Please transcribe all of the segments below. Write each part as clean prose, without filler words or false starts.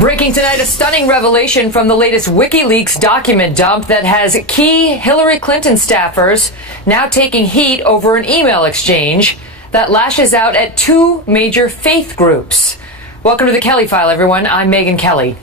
Breaking tonight, a stunning revelation from the latest Wikileaks document dump that has key Hillary Clinton staffers now taking heat over an email exchange that lashes out at two major faith groups. Welcome to the Kelly File, everyone. I'm Megyn Kelly.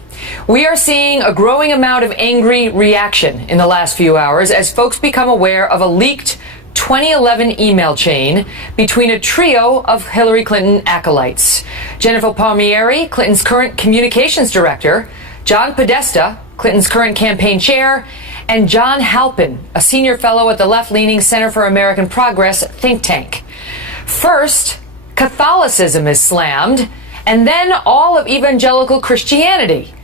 We are seeing a growing amount of angry reaction in the last few hours as folks become aware of a leaked 2011 email chain between a trio of Hillary Clinton acolytes. Jennifer Palmieri, Clinton's current communications director, John Podesta, Clinton's current campaign chair, and John Halpin, a senior fellow at the left-leaning Center for American Progress think tank. First, Catholicism is slammed, and then all of evangelical Christianity.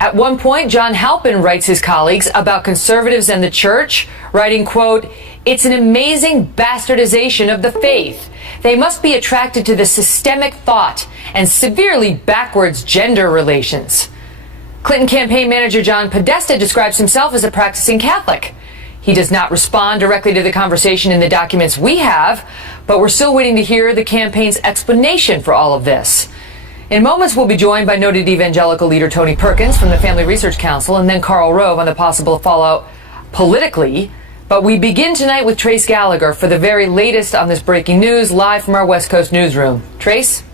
At one point, John Halpin writes his colleagues about conservatives and the church, writing, quote, "It's an amazing bastardization of the faith. They must be attracted to the systemic thought and severely backwards gender relations." Clinton campaign manager John Podesta describes himself as a practicing Catholic. He does not respond directly to the conversation in the documents we have, but we're still waiting to hear the campaign's explanation for all of this. In moments, we'll be joined by noted evangelical leader Tony Perkins from the Family Research Council and then Karl Rove on the possible fallout politically. But we begin tonight with Trace Gallagher for the very latest on this breaking news, live from our West Coast newsroom. Trace?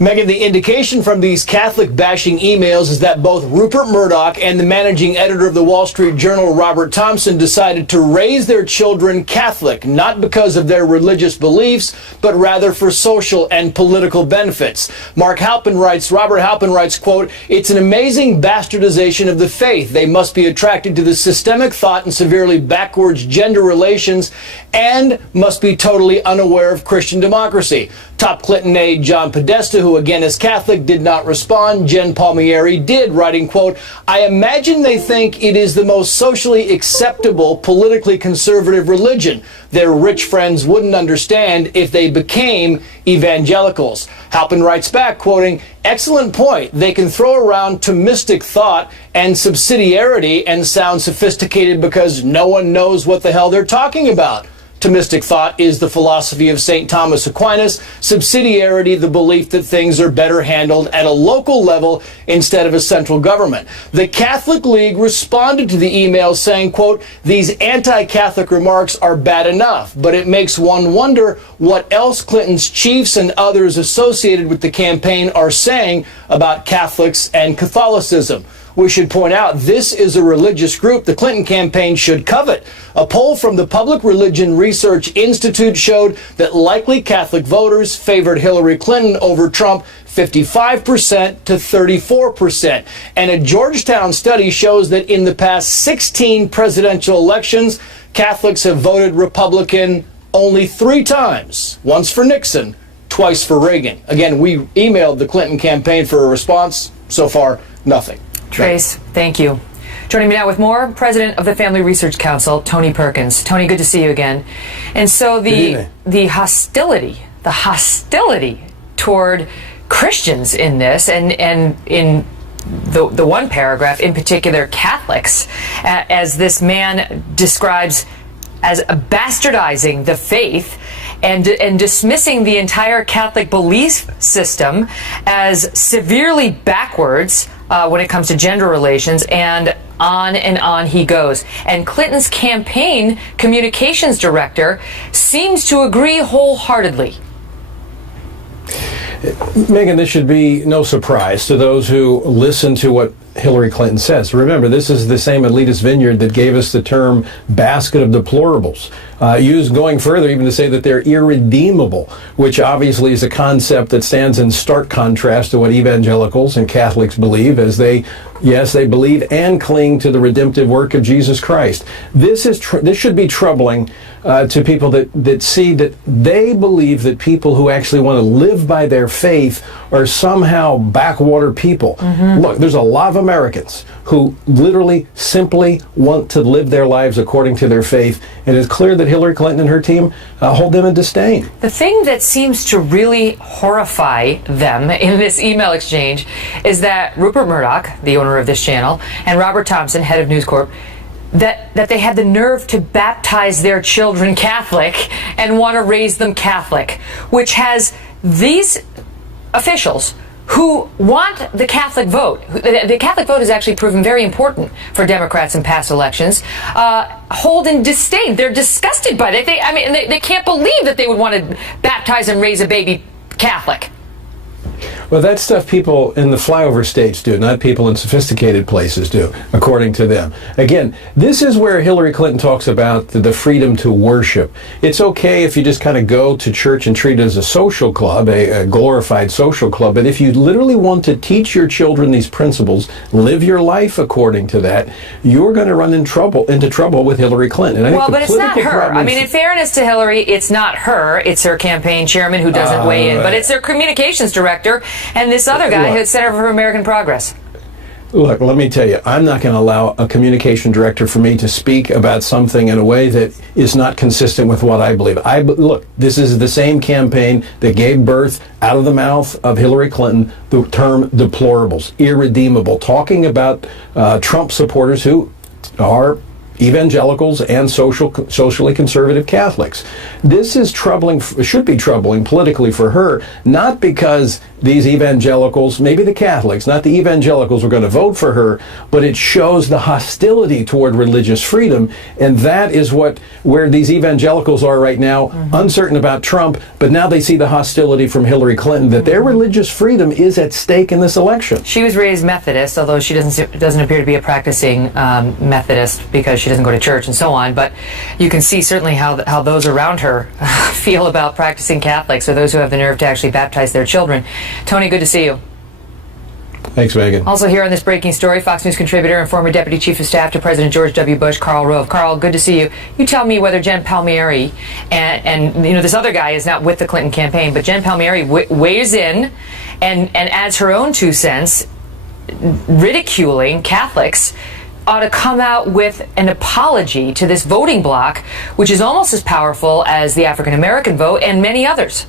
Megyn, the indication from these Catholic-bashing emails is that both Rupert Murdoch and the managing editor of the Wall Street Journal, Robert Thompson, decided to raise their children Catholic, not because of their religious beliefs, but rather for social and political benefits. Robert Halpin writes, quote, "It's an amazing bastardization of the faith. They must be attracted to the systemic thought and severely backwards gender relations and must be totally unaware of Christian democracy." Top Clinton aide John Podesta, who again is Catholic, did not respond. Jen Palmieri did, writing, quote, "I imagine they think it is the most socially acceptable, politically conservative religion. Their rich friends wouldn't understand if they became evangelicals." Halpin writes back, quoting, "Excellent point. They can throw around Thomistic thought and subsidiarity and sound sophisticated because no one knows what the hell they're talking about. Thomistic thought is the philosophy of St. Thomas Aquinas, subsidiarity the belief that things are better handled at a local level instead of a central government." The Catholic League responded to the email saying, quote, "These anti-Catholic remarks are bad enough, but it makes one wonder what else Clinton's chiefs and others associated with the campaign are saying about Catholics and Catholicism." We should point out this is a religious group the Clinton campaign should covet. A poll from the Public Religion Research Institute showed that likely Catholic voters favored Hillary Clinton over Trump 55% to 34%. And a Georgetown study shows that in the past 16 presidential elections, Catholics have voted Republican only 3 times, once for Nixon, twice for Reagan. Again, we emailed the Clinton campaign for a response. So far, nothing. Trace, thank you. Joining me now with more, President of the Family Research Council, Tony Perkins. Tony, good to see you again. And so the hostility toward Christians in this, and in the one paragraph in particular, Catholics, as this man describes as bastardizing the faith and dismissing the entire Catholic belief system as severely backwards when it comes to gender relations, and on he goes. And Clinton's campaign communications director seems to agree wholeheartedly. Megyn, this should be no surprise to those who listen to what Hillary Clinton says. Remember, this is the same elitist vineyard that gave us the term basket of deplorables, used going further even to say that they're irredeemable, which obviously is a concept that stands in stark contrast to what evangelicals and Catholics believe, as they believe and cling to the redemptive work of Jesus Christ. This should be troubling to people that see that they believe that people who actually want to live by their faith are somehow backwater people. Mm-hmm. Look, there's a lot of Americans who literally simply want to live their lives according to their faith, and it's clear that Hillary Clinton and her team hold them in disdain. The thing that seems to really horrify them in this email exchange is that Rupert Murdoch, the owner of this channel, and Robert Thompson, head of News Corp, that they had the nerve to baptize their children Catholic and want to raise them Catholic, which has these officials who want the Catholic vote. The Catholic vote has actually proven very important for Democrats in past elections. Hold in disdain. They're disgusted by it. They can't believe that they would want to baptize and raise a baby Catholic. Well, that's stuff people in the flyover states do, not people in sophisticated places do, according to them. Again, this is where Hillary Clinton talks about the freedom to worship. It's okay if you just kind of go to church and treat it as a social club, a glorified social club, but if you literally want to teach your children these principles, live your life according to that, you're going to run into trouble with Hillary Clinton. And but it's not her. In fairness to Hillary, it's not her. It's her campaign chairman who doesn't weigh in, but it's their communications director and this other guy who's Center for American Progress. Look, let me tell you, I'm not going to allow a communication director for me to speak about something in a way that is not consistent with what I believe. Look, this is the same campaign that gave birth, out of the mouth of Hillary Clinton, the term deplorables, irredeemable, talking about Trump supporters who are evangelicals and socially conservative Catholics. This is troubling, should be troubling politically for her, not because these evangelicals, maybe the Catholics, not the evangelicals, are going to vote for her, but it shows the hostility toward religious freedom, and that is where these evangelicals are right now, uncertain about Trump, but now they see the hostility from Hillary Clinton, that their religious freedom is at stake in this election. She was raised Methodist, although she doesn't appear to be a practicing Methodist because she doesn't go to church and so on, but you can see certainly how those around her feel about practicing Catholics, or those who have the nerve to actually baptize their children. Tony, good to see you. Thanks, Megan. Also here on this breaking story, Fox News contributor and former Deputy Chief of Staff to President George W. Bush, Karl Rove. Karl, good to see you. You tell me whether Jen Palmieri and this other guy is not with the Clinton campaign, but Jen Palmieri weighs in and adds her own 2 cents, ridiculing Catholics, ought to come out with an apology to this voting bloc, which is almost as powerful as the African American vote and many others.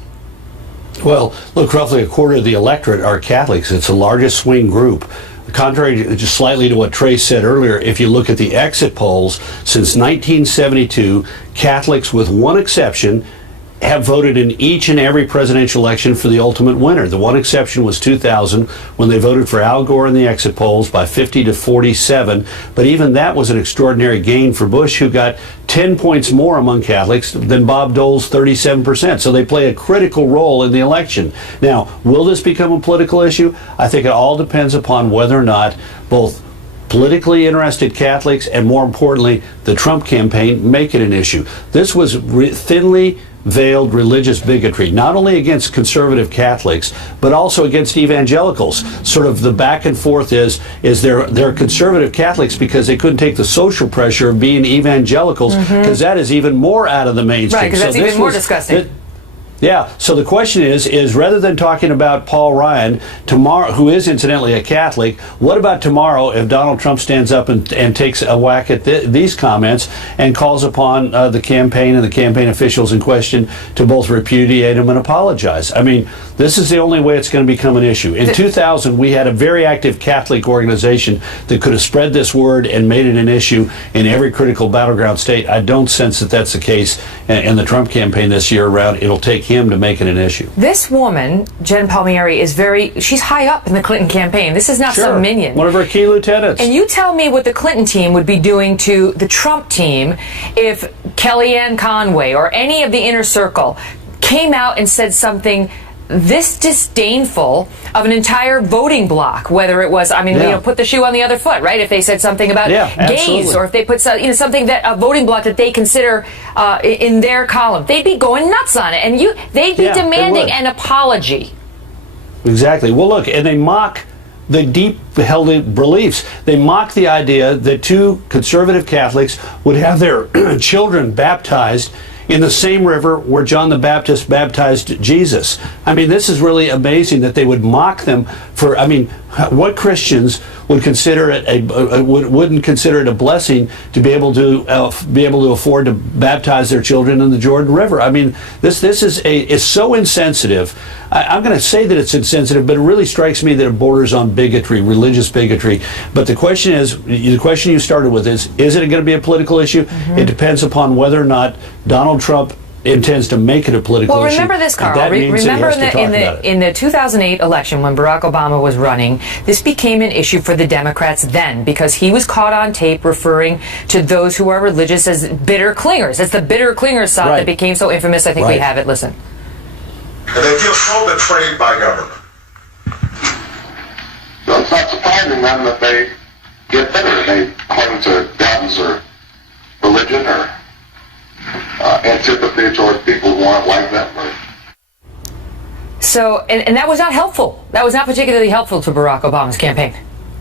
Well, look, roughly a quarter of the electorate are Catholics. It's the largest swing group. Contrary to, just slightly to what Trey said earlier, if you look at the exit polls, since 1972, Catholics, with one exception, have voted in each and every presidential election for the ultimate winner. The one exception was 2000, when they voted for Al Gore in the exit polls by 50 to 47. But even that was an extraordinary gain for Bush, who got 10 points more among Catholics than Bob Dole's 37%. So they play a critical role in the election. Now, will this become a political issue? I think it all depends upon whether or not both politically interested Catholics and, more importantly, the Trump campaign make it an issue. This was thinly veiled religious bigotry, not only against conservative Catholics, but also against evangelicals. Sort of the back and forth is they're conservative Catholics because they couldn't take the social pressure of being evangelicals, because that is even more out of the mainstream. Right, because that's even more disgusting. Yeah, so the question is rather than talking about Paul Ryan tomorrow, who is incidentally a Catholic, what about tomorrow if Donald Trump stands up and takes a whack at these comments and calls upon the campaign and the campaign officials in question to both repudiate them and apologize? I mean, this is the only way it's going to become an issue. In 2000, we had a very active Catholic organization that could have spread this word and made it an issue in every critical battleground state. I don't sense that that's the case in the Trump campaign this year around. It'll take him to make it an issue. This woman, Jen Palmieri, she's high up in the Clinton campaign. This is not some minion. One of her key lieutenants. And you tell me what the Clinton team would be doing to the Trump team if Kellyanne Conway or any of the inner circle came out and said something this disdainful of an entire voting bloc, whether it was, put the shoe on the other foot, right? If they said something about gays, or if they put something that a voting bloc that they consider in their column, they'd be going nuts on it, and they'd be demanding an apology. Exactly. Well, look, and they mock the deep-held beliefs. They mock the idea that two conservative Catholics would have their children baptized in the same river where John the Baptist baptized Jesus. I mean, this is really amazing that they would mock them for, what Christians would consider it wouldn't consider it a blessing to be able to afford to baptize their children in the Jordan River. I mean, this is so insensitive. I'm going to say that it's insensitive, but it really strikes me that it borders on bigotry, religious bigotry. But the question you started with is it going to be a political issue? It depends upon whether or not Donald Trump intends to make it a political issue. Well, remember this, Carl. Remember in the 2008 election when Barack Obama was running, this became an issue for the Democrats then because he was caught on tape referring to those who are religious as bitter clingers. It's the bitter clingers side that became so infamous. I think we have it. Listen. And they feel so betrayed by government. So it's not surprising then that they get bitter. They cling to guns or religion or antipathy towards people who aren't like them. So, and that was not helpful. That was not particularly helpful to Barack Obama's campaign.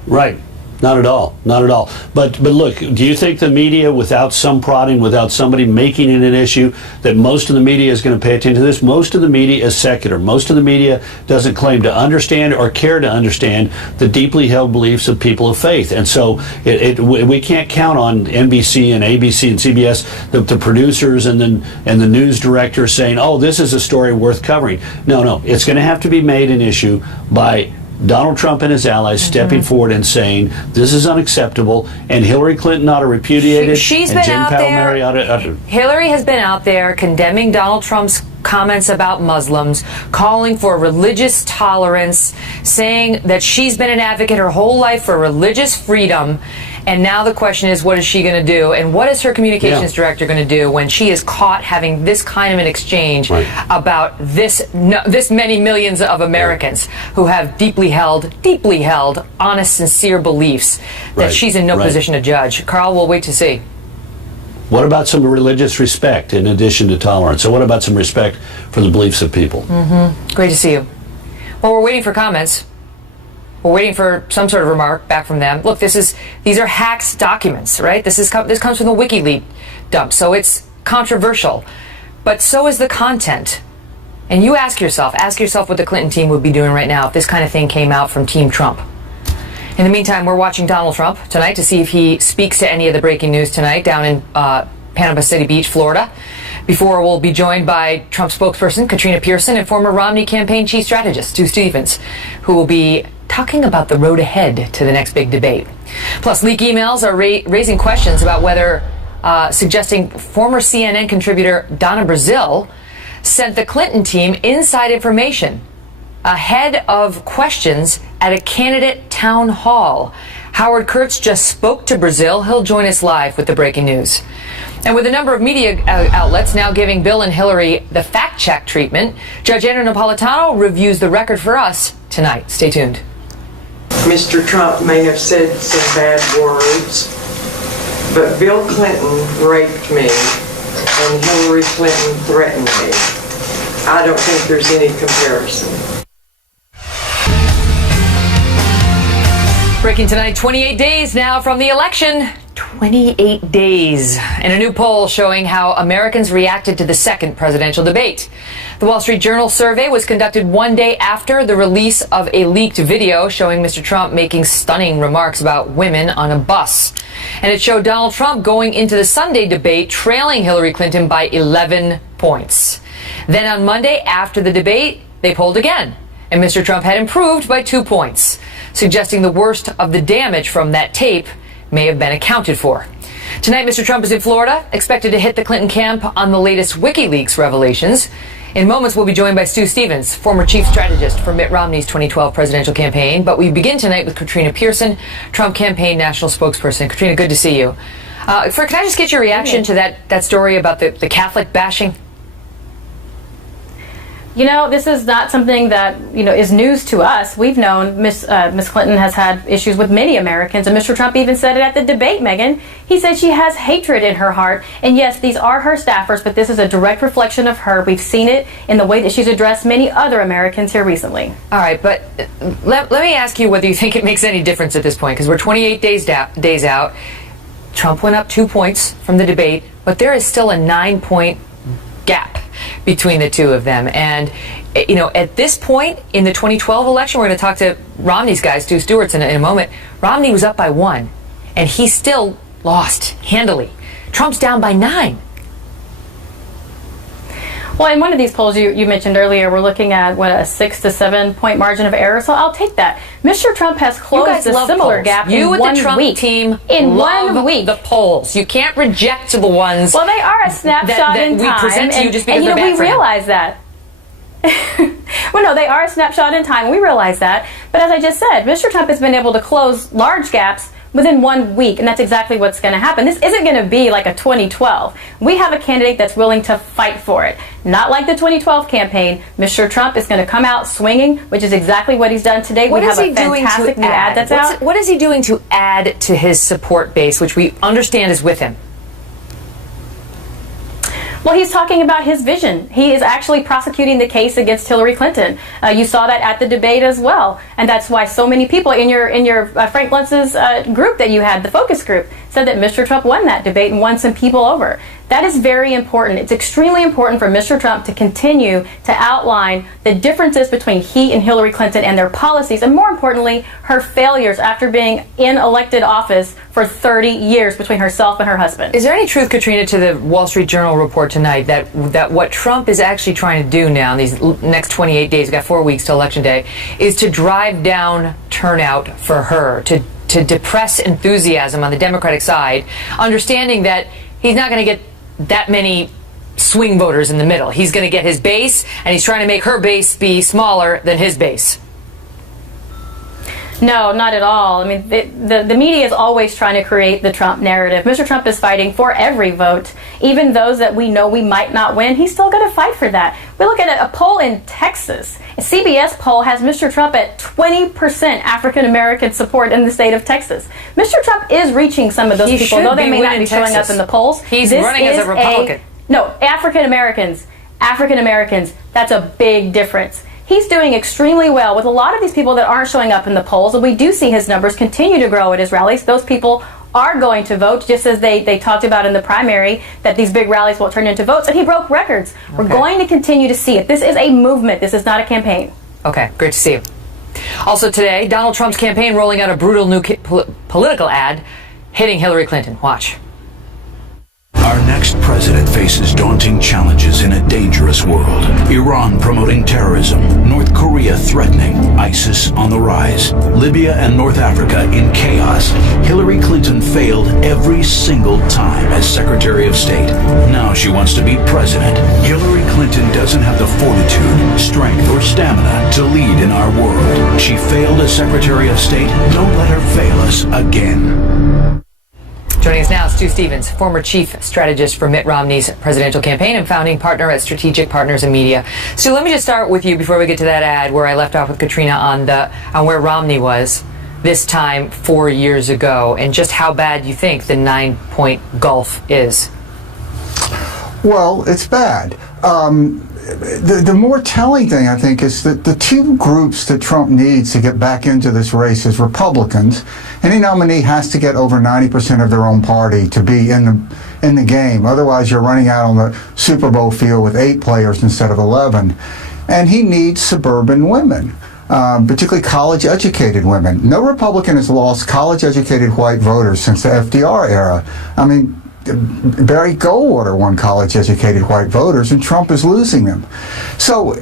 Right. Not at all. Not at all. But look, do you think the media, without some prodding, without somebody making it an issue, that most of the media is going to pay attention to this? Most of the media is secular. Most of the media doesn't claim to understand or care to understand the deeply held beliefs of people of faith. And so we can't count on NBC and ABC and CBS, the producers and the news directors saying, oh, this is a story worth covering. No. It's going to have to be made an issue by Donald Trump and his allies stepping forward and saying this is unacceptable, and Hillary Clinton ought to repudiate it. She's and been Jen out Palmieri there. Hillary has been out there condemning Donald Trump's comments about Muslims, calling for religious tolerance, saying that she's been an advocate her whole life for religious freedom. And now the question is, what is she going to do? And what is her communications director going to do when she is caught having this kind of an exchange about this many millions of Americans who have deeply held, honest, sincere beliefs that she's in no position to judge? Carl, we'll wait to see. What about some religious respect in addition to tolerance? So what about some respect for the beliefs of people? Great to see you. Well, we're waiting for comments. We're waiting for some sort of remark back from them. Look, these are hacked documents, right? This comes from the Wikileaks dump, so it's controversial. But so is the content. And you ask yourself what the Clinton team would be doing right now if this kind of thing came out from Team Trump. In the meantime, we're watching Donald Trump tonight to see if he speaks to any of the breaking news tonight down in Panama City Beach, Florida. Before, we'll be joined by Trump spokesperson Katrina Pearson and former Romney campaign chief strategist Stu Stevens, who will be talking about the road ahead to the next big debate. Plus, leak emails are raising questions about whether suggesting former CNN contributor Donna Brazile sent the Clinton team inside information ahead of questions at a candidate town hall. Howard Kurtz just spoke to Brazile. He'll join us live with the breaking news. And with a number of media outlets now giving Bill and Hillary the fact-check treatment, Judge Andrew Napolitano reviews the record for us tonight. Stay tuned. Mr. Trump may have said some bad words, but Bill Clinton raped me and Hillary Clinton threatened me. I don't think there's any comparison. Breaking tonight, 28 days now from the election. 28 days. And a new poll showing how Americans reacted to the second presidential debate. The Wall Street Journal survey was conducted one day after the release of a leaked video showing Mr. Trump making stunning remarks about women on a bus. And it showed Donald Trump going into the Sunday debate trailing Hillary Clinton by 11 points. Then on Monday after the debate, they polled again. And Mr. Trump had improved by 2 points, suggesting the worst of the damage from that tape may have been accounted for. Tonight, Mr. Trump is in Florida, expected to hit the Clinton camp on the latest WikiLeaks revelations. In moments, we'll be joined by Stu Stevens, former chief strategist for Mitt Romney's 2012 presidential campaign. But we begin tonight with Katrina Pearson, Trump campaign national spokesperson. Katrina, good to see you. Can I just get your reaction to that story about the Catholic bashing? You know, this is not something that, is news to us. We've known Miss Clinton has had issues with many Americans, and Mr. Trump even said it at the debate, Megyn. He said she has hatred in her heart, and yes, these are her staffers, but this is a direct reflection of her. We've seen it in the way that she's addressed many other Americans here recently. All right, but let me ask you whether you think it makes any difference at this point, because we're 28 days out. Trump went up 2 points from the debate, but there is still a 9-point gap between the two of them. And, at this point in the 2012 election, we're going to talk to Romney's guy, Stu Stewart's in a moment. Romney was up by 1, and he still lost handily. Trump's down by 9. Well, in one of these polls you mentioned earlier, we're looking at, a 6 to 7 point margin of error, so I'll take that. Mr. Trump has closed a similar polls. gap you in with 1 the Trump week. team in love 1 week. the polls. You can't reject the ones Well, they are a snapshot that in time. we present to you just because and they're bad we for him. realize that. Well, no, they are a snapshot in time. We realize that. But as I just said, Mr. Trump has been able to close large gaps within 1 week, and that's exactly what's going to happen. This isn't going to be like a 2012. We have a candidate that's willing to fight for it. Not like the 2012 campaign. Mr. Trump is going to come out swinging, which is exactly what he's done today. What we is have he a doing fantastic to new ad that's out. What is he doing to add to his support base, which we understand is with him? Well, he's talking about his vision. He is actually prosecuting the case against Hillary Clinton. You saw that at the debate as well, and that's why so many people in your Frank Luntz's group that you had, the focus group, said that Mr. Trump won that debate and won some people over. That is very important. It's extremely important for Mr. Trump to continue to outline the differences between he and Hillary Clinton and their policies, and more importantly, her failures after being in elected office for 30 years between herself and her husband. Is there any truth, Katrina, to the Wall Street Journal report tonight that what Trump is actually trying to do now in these next 28 days, we've got 4 weeks to Election Day, is to drive down turnout for her, to depress enthusiasm on the Democratic side, understanding that he's not going to get that many swing voters in the middle. He's going to get his base, and he's trying to make her base be smaller than his base. No, not at all. I mean, the media is always trying to create the Trump narrative. Mr. Trump is fighting for every vote, even those that we know we might not win. He's still going to fight for that. We look at a poll in Texas. A CBS poll has Mr. Trump at 20% African-American support in the state of Texas. Mr. Trump is reaching some of those people, though they may not be showing up in the polls. He's running as a Republican. No, African-Americans, that's a big difference. He's doing extremely well with a lot of these people that aren't showing up in the polls, and we do see his numbers continue to grow at his rallies. Those people are going to vote, just as they talked about in the primary, that these big rallies will turn into votes, and he broke records. Okay. We're going to continue to see it. This is a movement. This is not a campaign. Okay, great to see you. Also today, Donald Trump's campaign rolling out a brutal new political ad hitting Hillary Clinton. Watch. Our next president faces daunting challenges in a dangerous world. Iran promoting terrorism, North Korea threatening, ISIS on the rise, Libya and North Africa in chaos. Hillary Clinton failed every single time as Secretary of State. Now she wants to be president. Hillary Clinton doesn't have the fortitude, strength, or stamina to lead in our world. She failed as Secretary of State. Don't let her fail us again. Joining us now is Stu Stevens, former chief strategist for Mitt Romney's presidential campaign and founding partner at Strategic Partners in Media. Stu, let me just start with you before we get to that ad where I left off with Katrina on where Romney was this time 4 years ago, and just how bad you think the 9-point gulf is. Well, it's bad. The more telling thing, I think, is that the two groups that Trump needs to get back into this race is Republicans. Any nominee has to get over 90% of their own party to be in the game. Otherwise, you're running out on the Super Bowl field with 8 players instead of 11. And he needs suburban women, particularly college-educated women. No Republican has lost college-educated white voters since the FDR era. I mean, Barry Goldwater won college-educated white voters, and Trump is losing them. So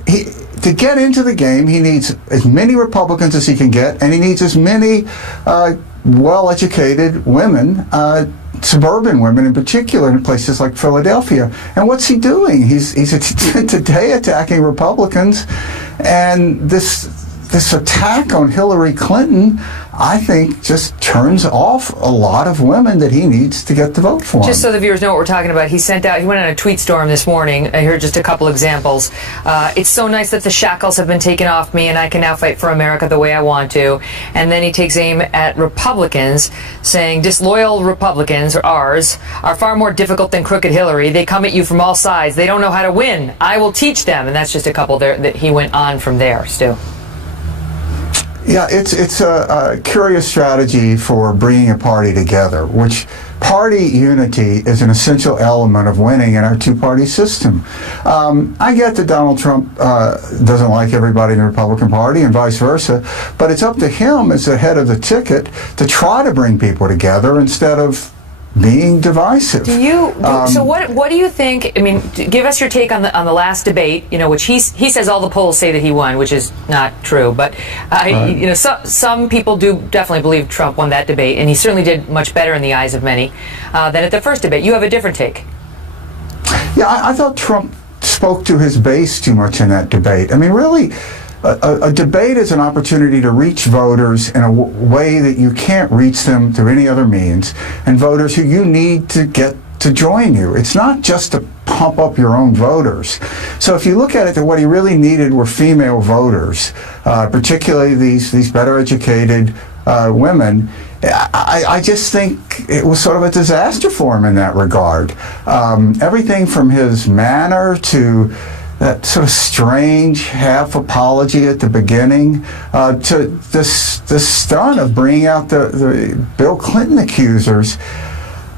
to get into the game, he needs as many Republicans as he can get, and he needs as many well-educated women, suburban women in particular, in places like Philadelphia. And what's he doing? He's today attacking Republicans, and this attack on Hillary Clinton, I think, just turns off a lot of women that he needs to get the vote for him. Just so the viewers know what we're talking about, he went on a tweet storm this morning. I heard just a couple examples. It's so nice that the shackles have been taken off me and I can now fight for America the way I want to. And then he takes aim at Republicans, saying disloyal Republicans, or ours, are far more difficult than crooked Hillary. They come at you from all sides. They don't know how to win. I will teach them. And that's just a couple there that he went on from there, Stu. Yeah, it's a curious strategy for bringing a party together, which party unity is an essential element of winning in our two-party system. I get that Donald Trump doesn't like everybody in the Republican Party and vice versa, but it's up to him as the head of the ticket to try to bring people together instead of being divisive. So what do you think? I mean, give us your take on the last debate. Which he says all the polls say that he won, which is not true. But some people do definitely believe Trump won that debate, and he certainly did much better in the eyes of many than at the first debate. You have a different take. Yeah, I thought Trump spoke to his base too much in that debate. I mean, really. A debate is an opportunity to reach voters in a way that you can't reach them through any other means, and voters who you need to get to join you. It's not just to pump up your own voters. So if you look at it, that what he really needed were female voters, particularly these better educated women. I just think it was sort of a disaster for him in that regard. Everything from his manner to that sort of strange half apology at the beginning, to the stunt of bringing out the Bill Clinton accusers.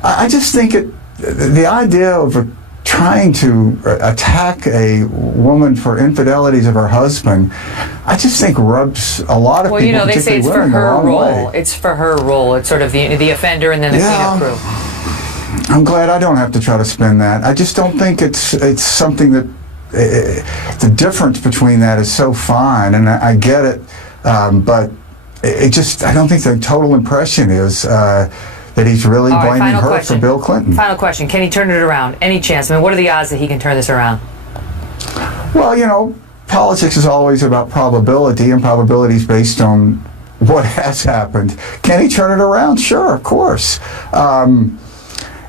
I just think the idea of trying to attack a woman for infidelities of her husband, I just think rubs a lot of people, they say it's for her role. It's for her role. It's sort of the offender and then the cleanup crew. I'm glad I don't have to try to spin that. I just don't think it's something that. The difference between that is so fine, and I get it, but I don't think the total impression is that he's really blaming her for Bill Clinton. Final question, can he turn it around? Any chance? I mean, what are the odds that he can turn this around? Well, politics is always about probability, and probability is based on what has happened. Can he turn it around? Sure, of course.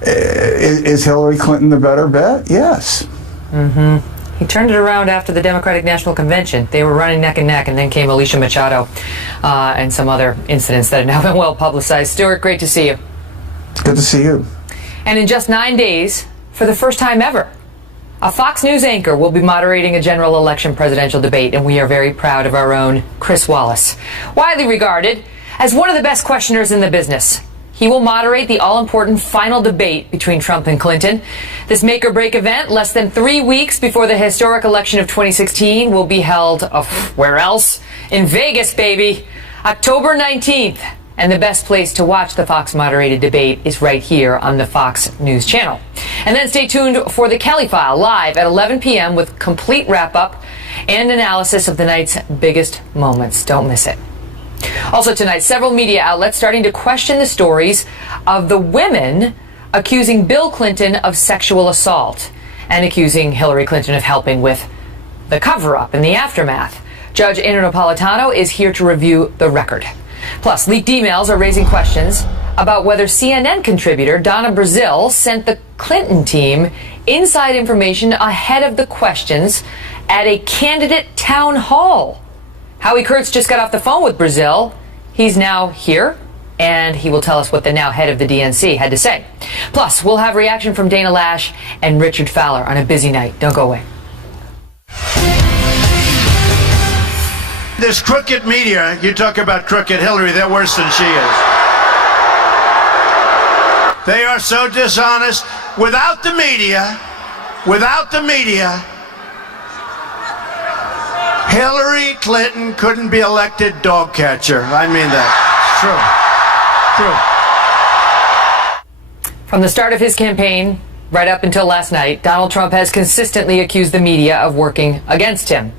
Is Hillary Clinton the better bet? Yes. Mm-hmm. He turned it around after the Democratic National Convention. They were running neck and neck, and then came Alicia Machado and some other incidents that have now been well publicized. Stuart, great to see you. Good to see you. And in just 9 days, for the first time ever, a Fox News anchor will be moderating a general election presidential debate, and we are very proud of our own Chris Wallace. Widely regarded as one of the best questioners in the business. He will moderate the all-important final debate between Trump and Clinton. This make-or-break event, less than 3 weeks before the historic election of 2016, will be held, where else? In Vegas, baby! October 19th. And the best place to watch the Fox-moderated debate is right here on the Fox News channel. And then stay tuned for the Kelly File, live at 11 p.m. with complete wrap-up and analysis of the night's biggest moments. Don't miss it. Also tonight, several media outlets starting to question the stories of the women accusing Bill Clinton of sexual assault and accusing Hillary Clinton of helping with the cover-up and the aftermath. Judge Andrew Napolitano is here to review the record. Plus, leaked emails are raising questions about whether CNN contributor Donna Brazile sent the Clinton team inside information ahead of the questions at a candidate town hall. Howie Kurtz just got off the phone with Brazile. He's now here, and he will tell us what the now head of the DNC had to say. Plus, we'll have reaction from Dana Lash and Richard Fowler on a busy night. Don't go away. This crooked media, you talk about crooked Hillary, they're worse than she is. They are so dishonest. Without the media, Hillary Clinton couldn't be elected dog catcher. I mean that. It's true. From the start of his campaign, right up until last night, Donald Trump has consistently accused the media of working against him.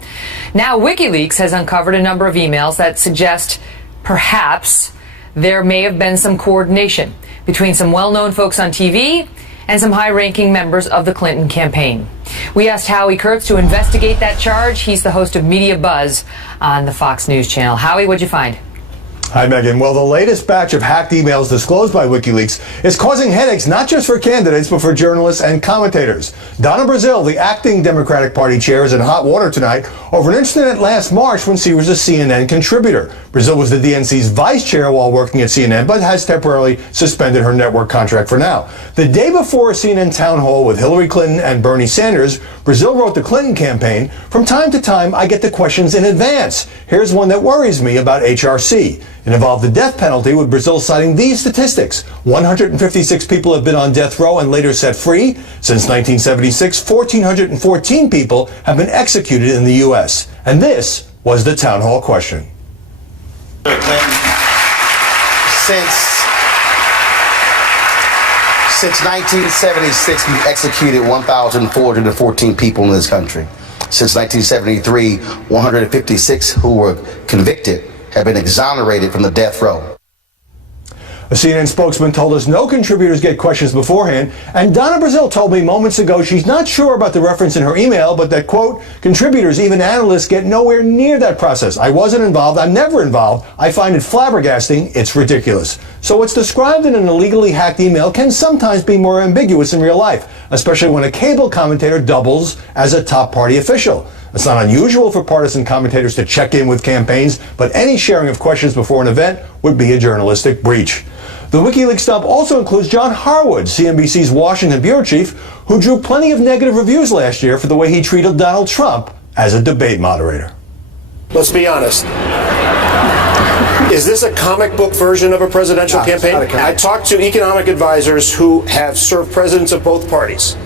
Now, Wikileaks has uncovered a number of emails that suggest perhaps there may have been some coordination between some well-known folks on TV and some high-ranking members of the Clinton campaign. We asked Howie Kurtz to investigate that charge. He's the host of Media Buzz on the Fox News channel. Howie, what'd you find? Hi, Megyn. Well, the latest batch of hacked emails disclosed by Wikileaks is causing headaches not just for candidates, but for journalists and commentators. Donna Brazile, the acting Democratic Party chair, is in hot water tonight over an incident last March when she was a CNN contributor. Brazile was the DNC's vice chair while working at CNN, but has temporarily suspended her network contract for now. The day before a CNN town hall with Hillary Clinton and Bernie Sanders, Brazile wrote the Clinton campaign, "From time to time, I get the questions in advance. Here's one that worries me about HRC. It involved the death penalty, with Brazile citing these statistics. 156 people have been on death row and later set free. Since 1976, 1,414 people have been executed in the U.S. And this was the town hall question. Clinton, since Since 1976, we've executed 1,414 people in this country. Since 1973, 156 who were convicted have been exonerated from the death row. A CNN spokesman told us no contributors get questions beforehand, and Donna Brazile told me moments ago she's not sure about the reference in her email, but that, quote, contributors, even analysts, get nowhere near that process. I wasn't involved. I'm never involved. I find it flabbergasting. It's ridiculous. So what's described in an illegally hacked email can sometimes be more ambiguous in real life, especially when a cable commentator doubles as a top party official. It's not unusual for partisan commentators to check in with campaigns, but any sharing of questions before an event would be a journalistic breach. The Wikileaks dump also includes John Harwood, CNBC's Washington bureau chief, who drew plenty of negative reviews last year for the way he treated Donald Trump as a debate moderator. Let's be honest. Is this a comic book version of a presidential campaign? I talked to economic advisors who have served presidents of both parties.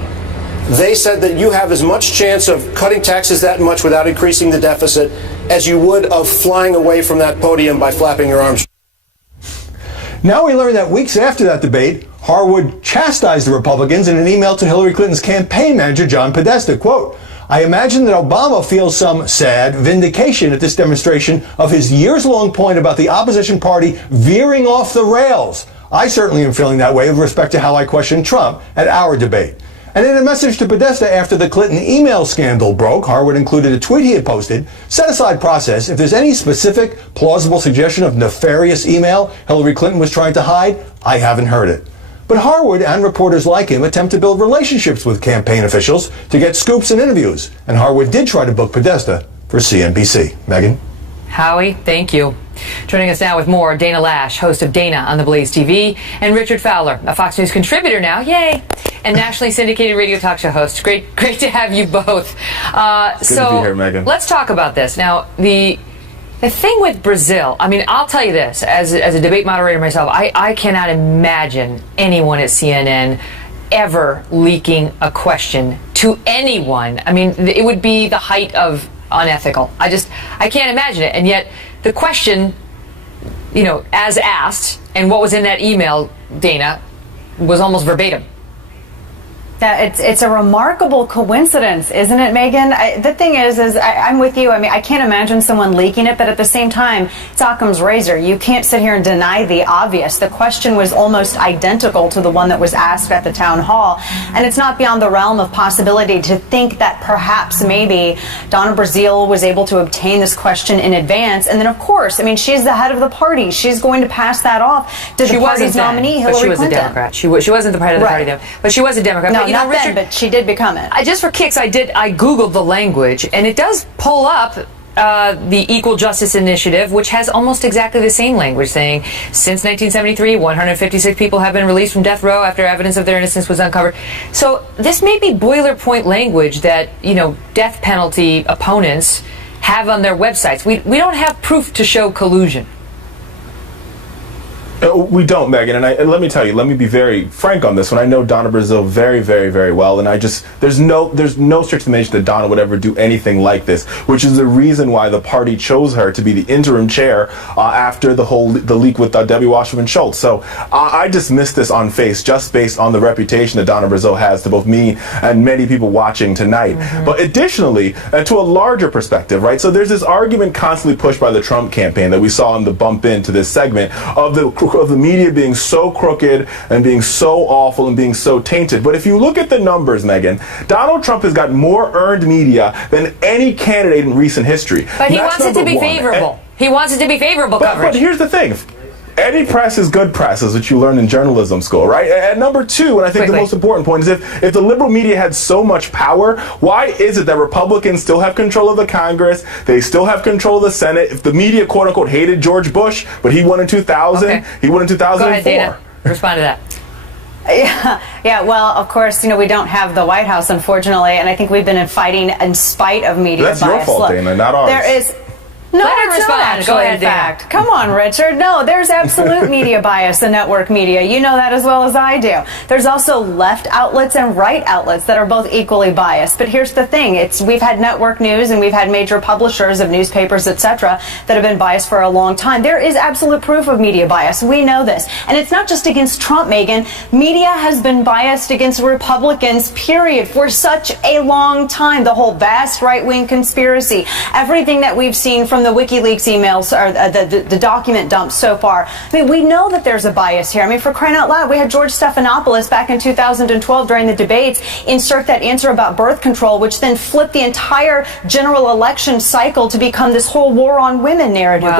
They said that you have as much chance of cutting taxes that much without increasing the deficit as you would of flying away from that podium by flapping your arms. Now we learn that weeks after that debate, Harwood chastised the Republicans in an email to Hillary Clinton's campaign manager, John Podesta. Quote, I imagine that Obama feels some sad vindication at this demonstration of his years-long point about the opposition party veering off the rails. I certainly am feeling that way with respect to how I questioned Trump at our debate. And in a message to Podesta after the Clinton email scandal broke, Harwood included a tweet he had posted, set aside process. If there's any specific, plausible suggestion of nefarious email Hillary Clinton was trying to hide, I haven't heard it. But Harwood and reporters like him attempt to build relationships with campaign officials to get scoops and interviews. And Harwood did try to book Podesta for CNBC. Megyn? Howie, thank you. Joining us now with more, Dana Lash, host of Dana on the Blaze TV, and Richard Fowler, a Fox News contributor now, yay, and nationally syndicated radio talk show host. Great to have you both. Good to be here, Megyn. Let's talk about this. Now, the thing with Brazile, I mean, I'll tell you this, as a debate moderator myself, I cannot imagine anyone at CNN ever leaking a question to anyone. I mean, it would be the height of unethical. I can't imagine it. And yet the question, as asked, and what was in that email, Dana, was almost verbatim. It's a remarkable coincidence, isn't it, Megyn? The thing is I'm with you. I mean, I can't imagine someone leaking it, but at the same time, it's Occam's razor. You can't sit here and deny the obvious. The question was almost identical to the one that was asked at the town hall, and it's not beyond the realm of possibility to think that perhaps maybe Donna Brazile was able to obtain this question in advance, and then, of course, I mean, she's the head of the party. She's going to pass that off to the party's nominee, Hillary Clinton. She was a Democrat. She wasn't the head of the party then, but she was a Democrat. No, but, not Richard, then, but she did become it. Just for kicks, I Googled the language, and it does pull up the Equal Justice Initiative, which has almost exactly the same language, saying, since 1973, 156 people have been released from death row after evidence of their innocence was uncovered. So this may be boilerplate language that, death penalty opponents have on their websites. We don't have proof to show collusion. We don't, Megyn, and let me tell you, let me be very frank on this one. I know Donna Brazile very, very, very well, and there's no stretch of the imagination that Donna would ever do anything like this, which is the reason why the party chose her to be the interim chair after the leak with Debbie Wasserman Schultz. So I dismiss this on face, just based on the reputation that Donna Brazile has to both me and many people watching tonight. Mm-hmm. But additionally, to a larger perspective, right? So there's this argument constantly pushed by the Trump campaign that we saw in the bump into this segment of the media being so crooked and being so awful and being so tainted. But if you look at the numbers, Megyn, Donald Trump has got more earned media than any candidate in recent history. But he wants it to be favorable. He wants it to be favorable coverage. But here's the thing. Any press is good press, is what you learn in journalism school, right? And number two, and I think the most important point is if the liberal media had so much power, why is it that Republicans still have control of the Congress? They still have control of the Senate. If the media, quote unquote, hated George Bush, but he won in 2000, he won in 2004. Go ahead, Dana. Respond to that. Yeah. Well, of course, we don't have the White House, unfortunately, and I think we've been fighting in spite of media bias. That's your fault, Dana, not ours. No, Let him it's respond. not actually, Go ahead, in Dana. fact. Come on, Richard. No, there's absolute media bias in network media. You know that as well as I do. There's also left outlets and right outlets that are both equally biased. But here's the thing. We've had network news and we've had major publishers of newspapers, etc., that have been biased for a long time. There is absolute proof of media bias. We know this. And it's not just against Trump, Megyn. Media has been biased against Republicans, period, for such a long time. The whole vast right-wing conspiracy, everything that we've seen from the Wikileaks emails or the document dumps so far. I mean, we know that there's a bias here. I mean, for crying out loud, we had George Stephanopoulos back in 2012 during the debates insert that answer about birth control, which then flipped the entire general election cycle to become this whole war on women narrative,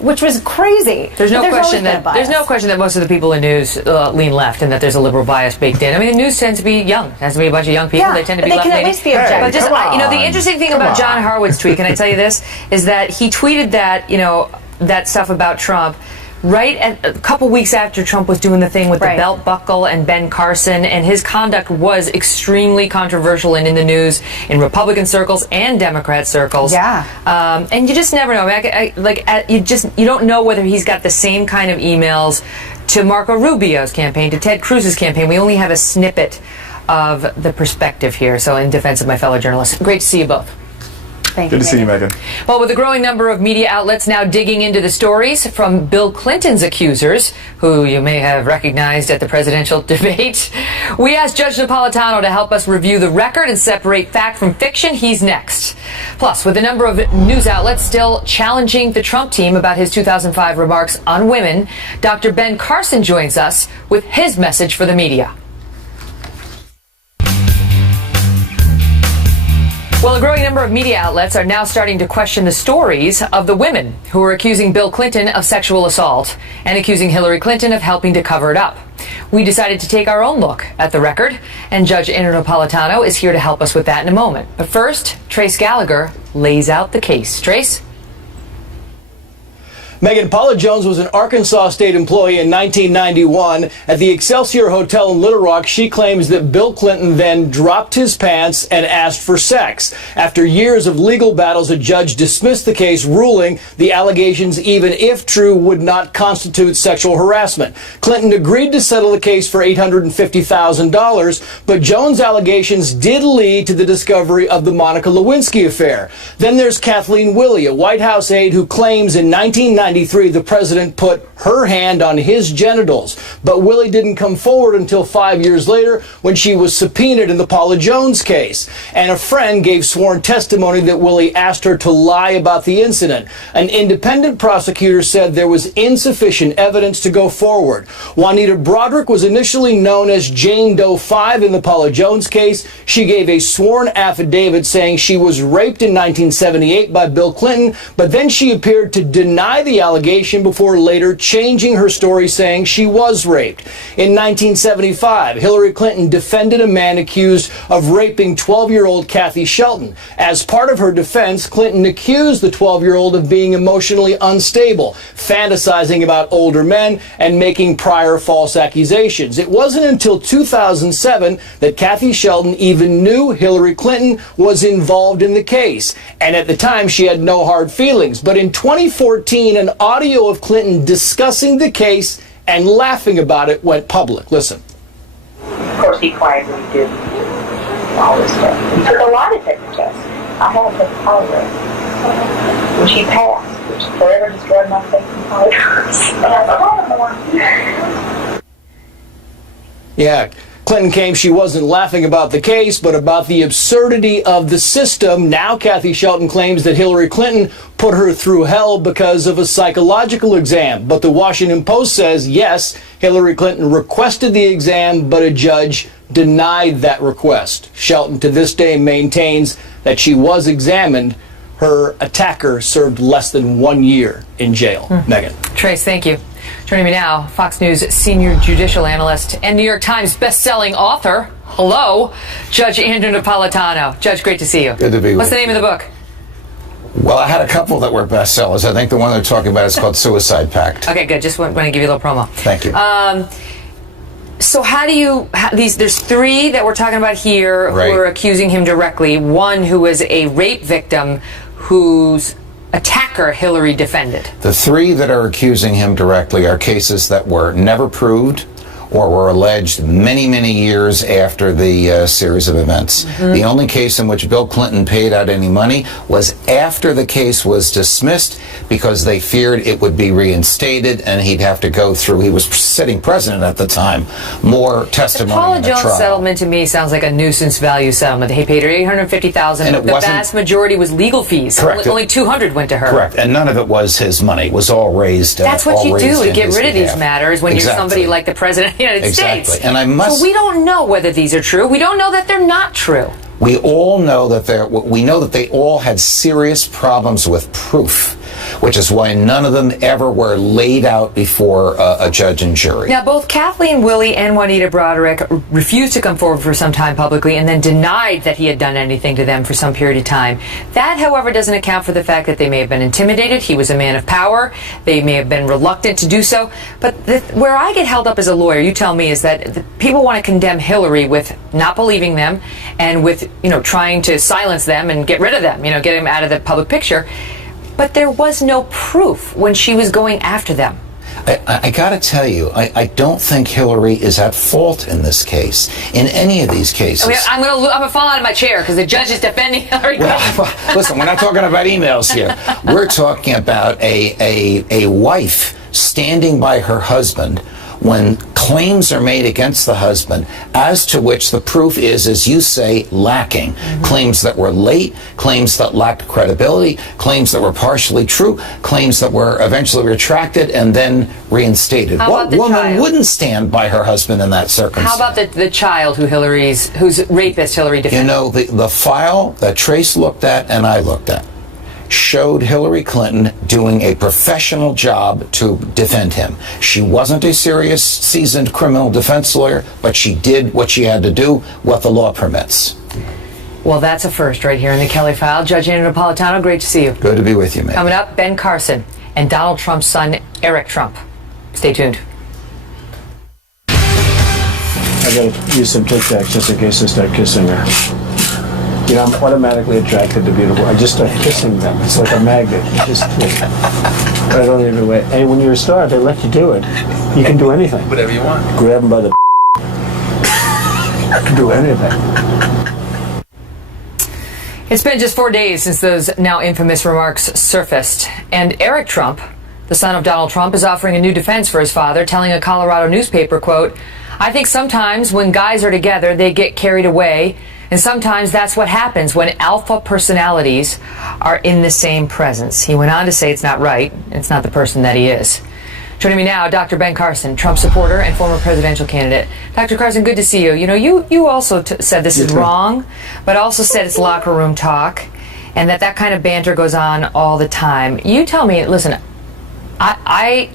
which was crazy. There's no question always been a bias. there's no question that most of the people in news lean left, and that there's a liberal bias baked in. I mean, the news tends to be young. It has to be a bunch of young people. Yeah, they tend to but be they left can at leaning. least be objective. But just, Come the interesting thing about John Harwood's tweet, can I tell you this, is that he tweeted that, that stuff about Trump right at a couple weeks after Trump was doing the thing with the belt buckle and Ben Carson, and his conduct was extremely controversial and in the news in Republican circles and Democrat circles. Yeah. And you just never know. I mean, you don't know whether he's got the same kind of emails to Marco Rubio's campaign, to Ted Cruz's campaign. We only have a snippet of the perspective here. So in defense of my fellow journalists, great to see you both. Thank you. Good to see you, Megyn. Well, with a growing number of media outlets now digging into the stories from Bill Clinton's accusers, who you may have recognized at the presidential debate, we asked Judge Napolitano to help us review the record and separate fact from fiction. He's next. Plus, with a number of news outlets still challenging the Trump team about his 2005 remarks on women, Dr. Ben Carson joins us with his message for the media. Well, a growing number of media outlets are now starting to question the stories of the women who are accusing Bill Clinton of sexual assault and accusing Hillary Clinton of helping to cover it up. We decided to take our own look at the record, and Judge Andrew Napolitano is here to help us with that in a moment. But first, Trace Gallagher lays out the case. Trace? Megyn, Paula Jones was an Arkansas state employee in 1991. At the Excelsior Hotel in Little Rock, she claims that Bill Clinton then dropped his pants and asked for sex. After years of legal battles, a judge dismissed the case, ruling the allegations, even if true, would not constitute sexual harassment. Clinton agreed to settle the case for $850,000, but Jones' allegations did lead to the discovery of the Monica Lewinsky affair. Then there's Kathleen Willey, a White House aide who claims in 1993 the president put her hand on his genitals. But Willey didn't come forward until 5 years later when she was subpoenaed in the Paula Jones case. And a friend gave sworn testimony that Willey asked her to lie about the incident. An independent prosecutor said there was insufficient evidence to go forward. Juanita Broderick was initially known as Jane Doe 5 in the Paula Jones case. She gave a sworn affidavit saying she was raped in 1978 by Bill Clinton, but then she appeared to deny the allegation before later changing her story saying she was raped. In 1975, Hillary Clinton defended a man accused of raping 12-year-old Kathy Shelton. As part of her defense, Clinton accused the 12-year-old of being emotionally unstable, fantasizing about older men, and making prior false accusations. It wasn't until 2007 that Kathy Shelton even knew Hillary Clinton was involved in the case. And at the time, she had no hard feelings. But in 2014, an audio of Clinton discussing the case and laughing about it went public. Listen. Of course, he claimed that he did all this stuff. He took a lie detector test. I had to take a polygraph, which he passed, which forever destroyed my faith in polygraphs. But I more. Yeah. Clinton claims she wasn't laughing about the case, but about the absurdity of the system. Now Kathy Shelton claims that Hillary Clinton put her through hell because of a psychological exam. But the Washington Post says, yes, Hillary Clinton requested the exam, but a judge denied that request. Shelton to this day maintains that she was examined. Her attacker served less than 1 year in jail. Megyn. Trace, thank you. Joining me now, Fox News senior judicial analyst and New York Times best-selling author, hello, Judge Andrew Napolitano. Judge, great to see you. Good to be with you. What's the name of the book? Well, I had a couple that were bestsellers. I think the one they're talking about is called Suicide Pact. Okay, good. Just want to give you a little promo. Thank you. So how do you, there's three that we're talking about here who are accusing him directly. One who is a rape victim whose attacker Hillary defended. The three that are accusing him directly are cases that were never proved or were alleged many, many years after the series of events. The only case in which Bill Clinton paid out any money was after the case was dismissed because they feared it would be reinstated and he'd have to go through, he was sitting president at the time, more testimony. The Paula in the Jones trial. settlement to me sounds like a nuisance value settlement. He paid her $850,000, And but the vast majority was legal fees. Correct. Only $200 went to her. Correct, and none of it was his money. It was all raised. That's what you do to get rid of these behalf. matters when you're Exactly. somebody like the President of the United Exactly. States. And I must. So we don't know whether these are true. We don't know that they're not true. We all know that we know that they all had serious problems with proof, which is why none of them ever were laid out before a judge and jury. Now, both Kathleen Willey and Juanita Broderick refused to come forward for some time publicly and then denied that he had done anything to them for some period of time. That, however, doesn't account for the fact that they may have been intimidated. He was a man of power. They may have been reluctant to do so. But where I get held up as a lawyer, you tell me, is that people want to condemn Hillary with not believing them and with, trying to silence them and get rid of them, get them out of the public picture. But there was no proof when she was going after them. I got to tell you, I don't think Hillary is at fault in this case, in any of these cases. I'm gonna fall out of my chair because the judge is defending Hillary Clinton. Well, listen, we're not talking about emails here. We're talking about a wife standing by her husband when claims are made against the husband, as to which the proof is, as you say, lacking. Claims that were late, claims that lacked credibility, claims that were partially true, claims that were eventually retracted and then reinstated. What woman wouldn't stand by her husband in that circumstance? How about the child whose rapist Hillary defended? The file that Trace looked at and I looked at showed Hillary Clinton doing a professional job to defend him. She wasn't a serious, seasoned criminal defense lawyer, but she did what she had to do, what the law permits. Well, that's a first right here in the Kelly File. Judge Anna Napolitano, great to see you. Good to be with you, man. Coming up, Ben Carson and Donald Trump's son, Eric Trump. Stay tuned. I gotta use some Tic Tacs just in case I start kissing her. I'm automatically attracted to beautiful. I just start kissing them. It's like a magnet. I don't even wait. And when you're a star, they let you do it. You can do anything. Whatever you want. Grab them by the do anything. It's been just 4 days since those now infamous remarks surfaced. And Eric Trump, the son of Donald Trump, is offering a new defense for his father, telling a Colorado newspaper, quote, "I think sometimes when guys are together, they get carried away. And sometimes that's what happens when alpha personalities are in the same presence." He went on to say it's not right. It's not the person that he is. Joining me now, Dr. Ben Carson, Trump supporter and former presidential candidate. Dr. Carson, good to see you. You also said this is wrong, but also said it's locker room talk and that kind of banter goes on all the time. You tell me, listen, I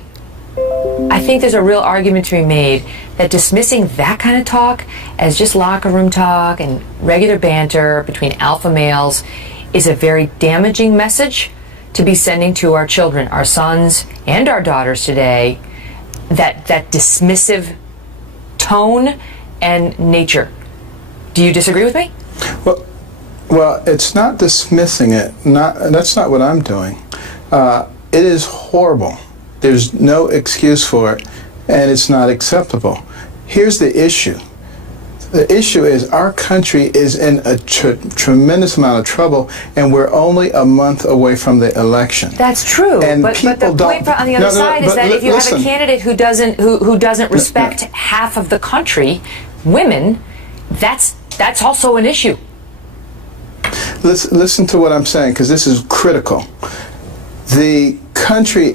think there's a real argument to be made that dismissing that kind of talk as just locker room talk and regular banter between alpha males is a very damaging message to be sending to our children, our sons and our daughters today, that dismissive tone and nature. Do you disagree with me? Well, it's not dismissing it. That's not what I'm doing. It is horrible. There's no excuse for it, and it's not acceptable. Here's the issue. The issue is our country is in a tremendous amount of trouble, and we're only a month away from the election. That's true, and but the point on the other side is that if you have a candidate who doesn't respect half of the country, women, that's also an issue. Listen to what I'm saying, because this is critical. The country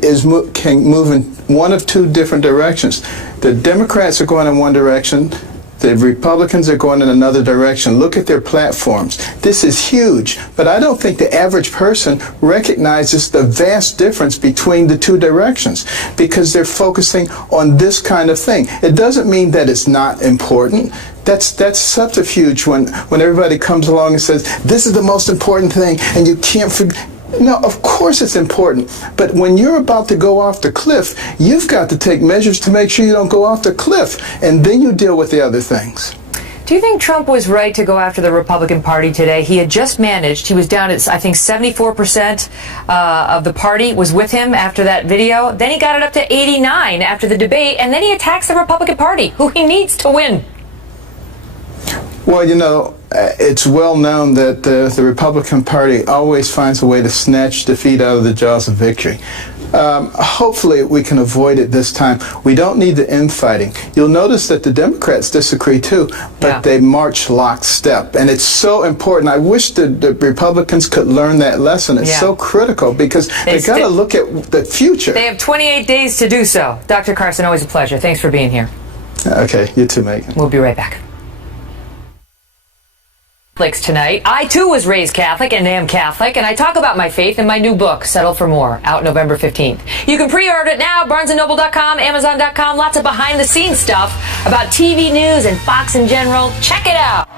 can move in one of two different directions. The Democrats are going in one direction. The Republicans are going in another direction. Look at their platforms. This is huge, but I don't think the average person recognizes the vast difference between the two directions because they're focusing on this kind of thing. It doesn't mean that it's not important. That's subterfuge when everybody comes along and says, this is the most important thing and you can't forget. No, of course it's important, but when you're about to go off the cliff, you've got to take measures to make sure you don't go off the cliff, and then you deal with the other things. Do you think Trump was right to go after the Republican Party today? He had just managed, he was down at, I think, 74% of the party was with him after that video. Then he got it up to 89 after the debate, and then he attacks the Republican Party, who he needs to win. Well, you know, it's well known that the Republican Party always finds a way to snatch defeat out of the jaws of victory. Hopefully we can avoid it this time. We don't need the infighting. You'll notice that the Democrats disagree too, but they march lockstep. And it's so important. I wish the Republicans could learn that lesson. It's so critical because they've got to look at the future. They have 28 days to do so. Dr. Carson, always a pleasure. Thanks for being here. Okay, you too, Megyn. We'll be right back. Tonight. I too was raised Catholic and am Catholic, and I talk about my faith in my new book, Settle for More, out November 15th. You can pre-order it now, barnesandnoble.com, amazon.com, lots of behind-the-scenes stuff about TV news and Fox in general. Check it out.